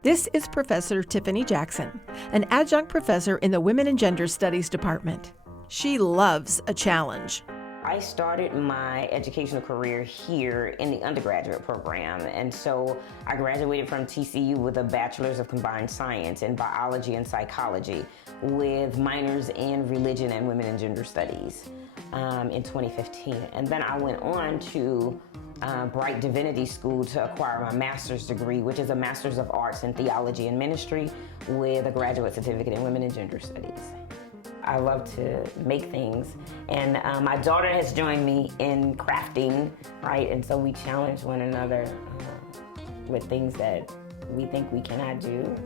This is Professor Tiffany Jackson, an adjunct professor in the Women and Gender Studies Department. She loves a challenge. I started my educational career here in the undergraduate program, and so I graduated from TCU with a Bachelor's of Combined Science in Biology and Psychology with minors in Religion and Women and Gender Studies in 2015. And then I went on to Bright Divinity School to acquire my master's degree, which is a Master's of Arts in Theology and Ministry with a graduate certificate in Women and Gender Studies. I love to make things, and my daughter has joined me in crafting, right? And so we challenge one another with things that we think we cannot do.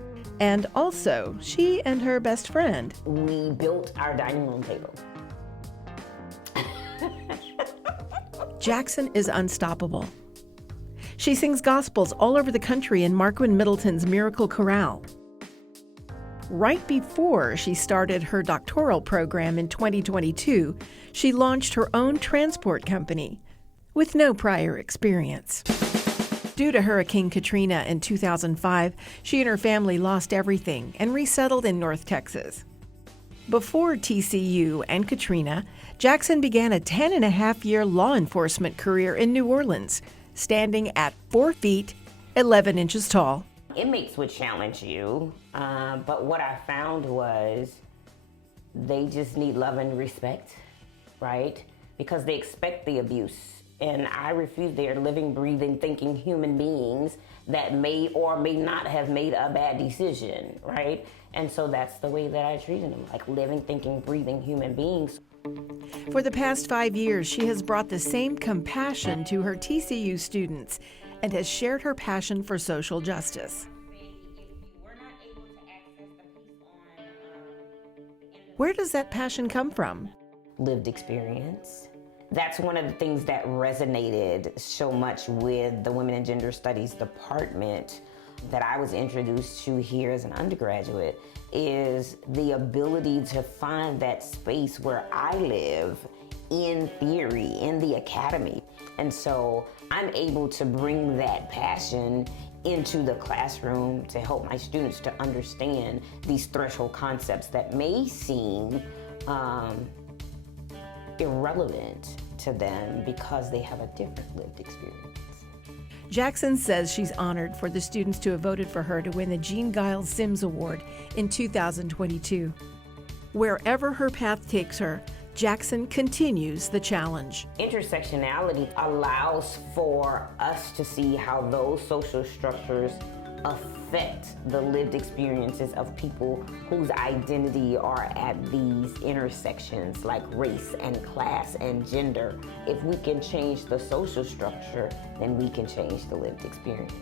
And also, she and her best friend. We built our dining room table. Jackson is unstoppable. She sings gospels all over the country in Marquand Middleton's Miracle Chorale. Right before she started her doctoral program in 2022, she launched her own transport company with no prior experience. Due to Hurricane Katrina in 2005, she and her family lost everything and resettled in North Texas. Before TCU and Katrina, Jackson began a 10-and-a-half-year law enforcement career in New Orleans, standing at 4 feet, 11 inches tall. Inmates would challenge you, but what I found was they just need love and respect, right? Because they expect the abuse. And I refuse. They are living, breathing, thinking human beings that may or may not have made a bad decision, right? And so that's the way that I treated them, like living, thinking, breathing human beings. For the past 5 years, she has brought the same compassion to her TCU students and has shared her passion for social justice. Where does that passion come from? Lived experience. That's one of the things that resonated so much with the Women and Gender Studies department that I was introduced to here as an undergraduate, is the ability to find that space where I live in theory, in the academy. And so I'm able to bring that passion into the classroom to help my students to understand these threshold concepts that may seem irrelevant to them because they have a different lived experience. Jackson says she's honored for the students to have voted for her to win the Jean Giles Sims Award in 2022. Wherever her path takes her, Jackson continues the challenge. Intersectionality allows for us to see how those social structures affect the lived experiences of people whose identity are at these intersections, like race and class and gender. If we can change the social structure, then we can change the lived experience.